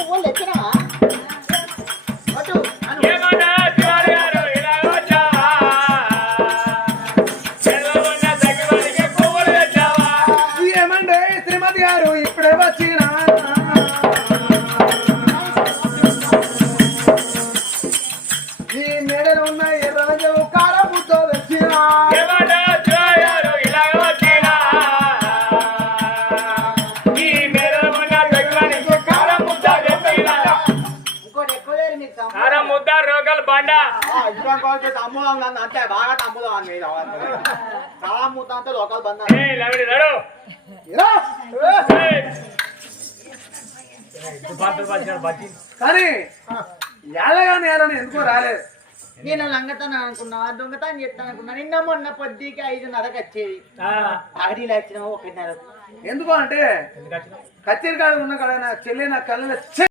పువ్వులు తెచ్చినావా ఏమండే శ్రీమతి గారు ఇప్పుడే వచ్చినా ఈ మేడలు ఉన్న ఎర్రజవు కారముతో వచ్చినా ఇంకోటి ఎక్కువ లేరు మీకు ముద్ద రోగాలు బండ తమ్ముదాం అంటే బాగా తమ్ముదాం అని మీద చాలా మూత అంటే లోకల్ బంద కానీ ఎలాగాని ఎలాని ఎందుకో రాలేదు. నేను లంగతాను అనుకున్నా దొంగతాన్ని చెప్తాను అనుకున్నా నిన్న మొన్న పొద్దుకి 5:30కి వచ్చేది ఆడిలో వచ్చినావు 1:30. ఎందుకు అంటే కచ్చేరి కాడ ఉన్న కాడ నా చెల్లి నా కళ్ళ